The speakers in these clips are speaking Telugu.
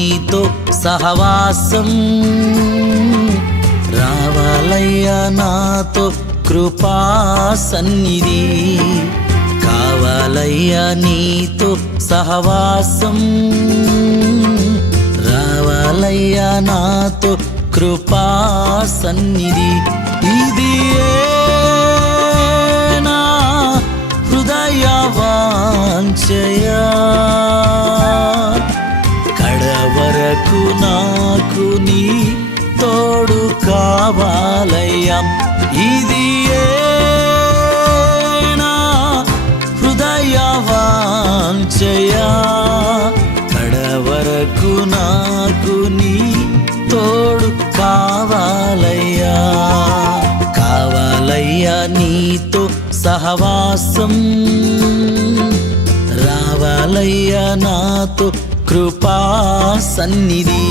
నీతో సహవాసం. రావాలయ్యా నాతో కృపా సన్నిధి. కావాలయ్యా నీతో సహవాసం. రావాలయ్యా నాతో కృపా సన్నిధి. ఇది నా హృదయ వాంఛయా. నీకు నాకు నీ తోడు కావాలయ్యా. ఇది నా హృదయ వాంఛయా కడవరకు నాకు నీ తోడు కావాలయ్యా. కావాలయ్యా నీతో సహవాసం. రావాలయ్యా నాతో కృపా సన్నిధి.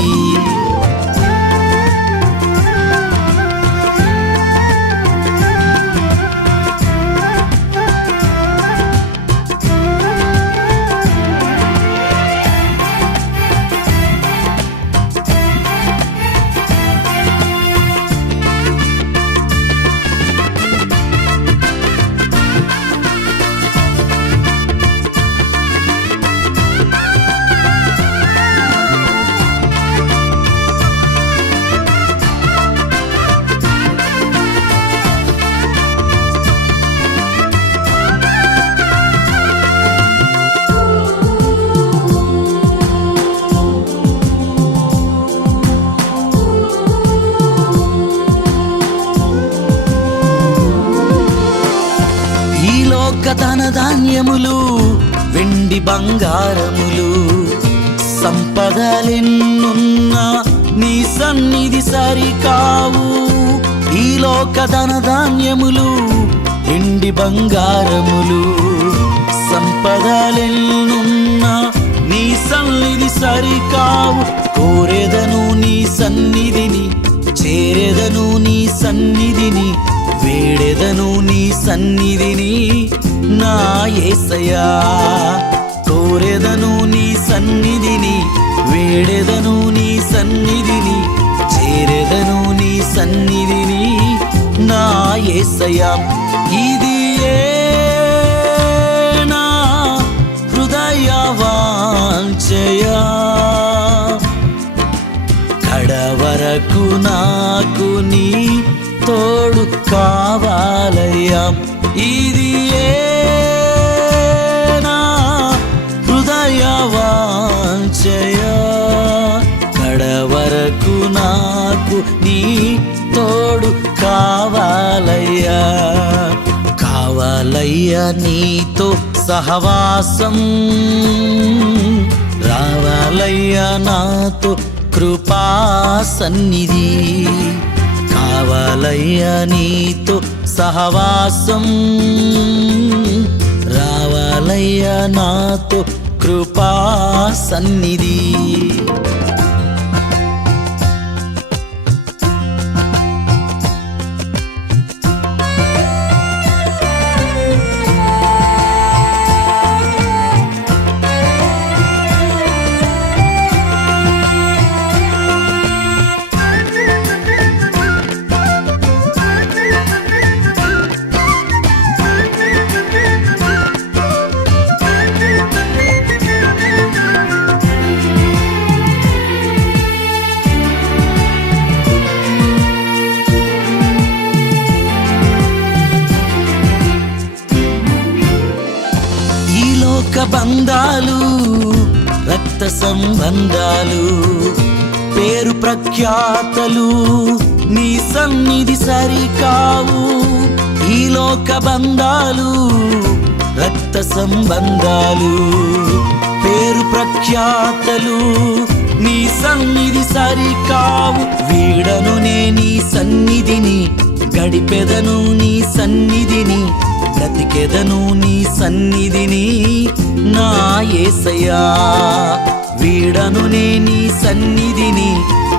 ధాన్యములు వెండి బంగారములు. సంపదలెన్నున్నా నీ సన్నిధి సరికావు. ఈ లోక ధన ధాన్యములు వెండి బంగారములు. సంపదలెన్నున్నా నీ సన్నిధి సరికావు. కోరెదను నీ సన్నిధిని చేరెదను నీ సన్నిధిని వేడెదను నీ సన్నిధిని. నా ఏసయా కోరెదను నీ సన్నిధిని వేడెదను నీ సన్నిధిని చేరెదను నీ సన్నిధిని నా ఏసయా ఇది నా హృదయ వాంఛయా కడవరకు నాకు నీ తోడు కావాలయ్యా. ఇది నా హృదయ వాంఛయా? కడవరకు నాకు నీ తోడు కావాలయ్యా. కావాలయ్యా నీతో సహవాసం. రావాలయ్యా నాతో కృపా సన్నిధి రావాలయ్యా నీతో సహవాసం. రావాలయ్యా నాతో కృపా సన్నిధి. ఈ బంధాలు రక్త సంబంధాలు పేరు ప్రఖ్యాతలు నీ సన్నిధి సరికావు. ఈ లోక బంధాలు రక్త సంబంధాలు పేరు ప్రఖ్యాతలు నీ సన్నిధి సరికావు. వీడను నే నీ సన్నిధిని గడిపెదను నీ సన్నిధిని బ్రతికెదను నీ సన్నిధిని నా ఏసయ్యా. వీడను నే నీ సన్నిధిని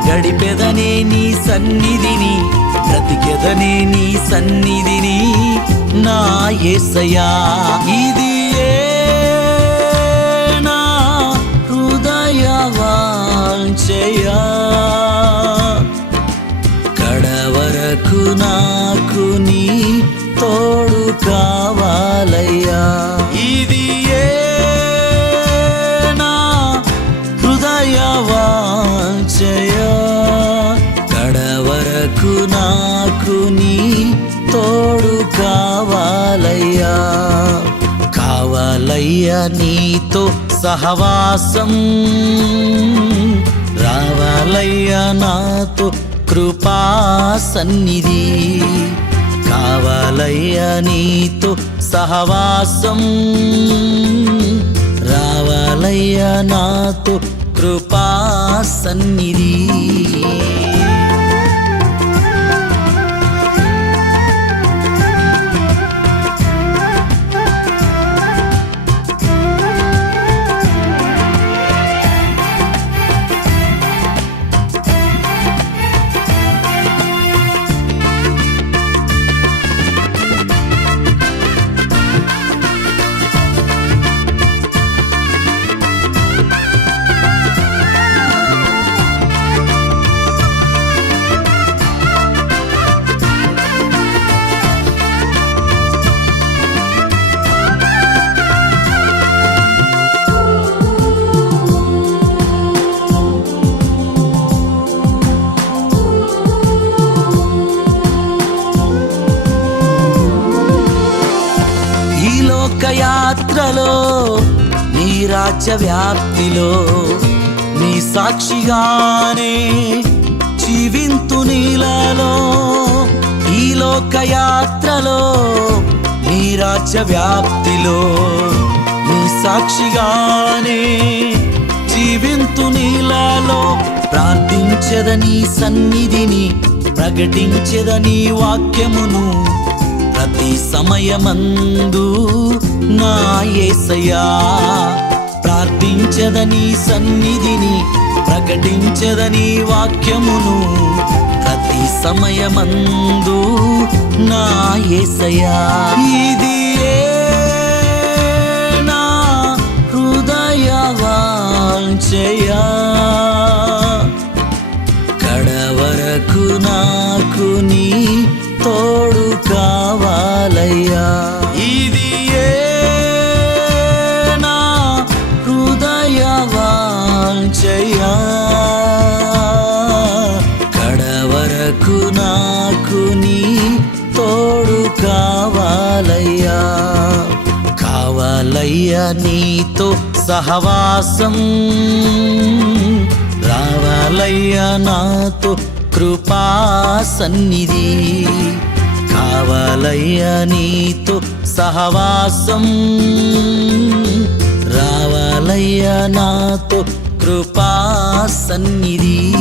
గడిపెదనే నీ సన్నిధిని బ్రతికెదనే నీ సన్నిధిని నా ఏసయ్యా. ఇది నా హృదయ కావాలయ్యా. ఇది ఏ నా హృదయ వాంఛయా కడవరకు నాకు నీ తోడు కావాలయ్యా. కావాలయ్యా నీతో సహవాసం. రావాలయ్యా నాతో కృపా సన్నిధి. కావాలయ్యా నీతో సహవాసం. రావాలయ్యా నాతో కృపా సన్నిధి. యాత్రలో నీ రాజ్య వ్యాప్తిలో నీ సాక్షిగానే జీవింతు నీలలో ఈ లోక యాత్రలో నీ రాజ్య వ్యాప్తిలో నీ సాక్షిగానే జీవింతు నీలలో ప్రార్థించదని సన్నిధిని ప్రకటించదని వాక్యమును ప్రతి సమయమందు నా ఏసయా ప్రార్థించదని సన్నిధిని ప్రకటించదని వాక్యమును ప్రతి సమయమందు నా ఏసయా ఇది నా హృదయ వాంఛయా కడవరకు నాకు నీ తోడు కావాలయ్యా. కావాలయ్యా నీతో సహవాసం. రావాలయ్యా నాతో కృపా సన్నిధి. కావాలయ్యా నీతో సహవాసం. రావాలయ్యా నాతో కృపా సన్నిధి.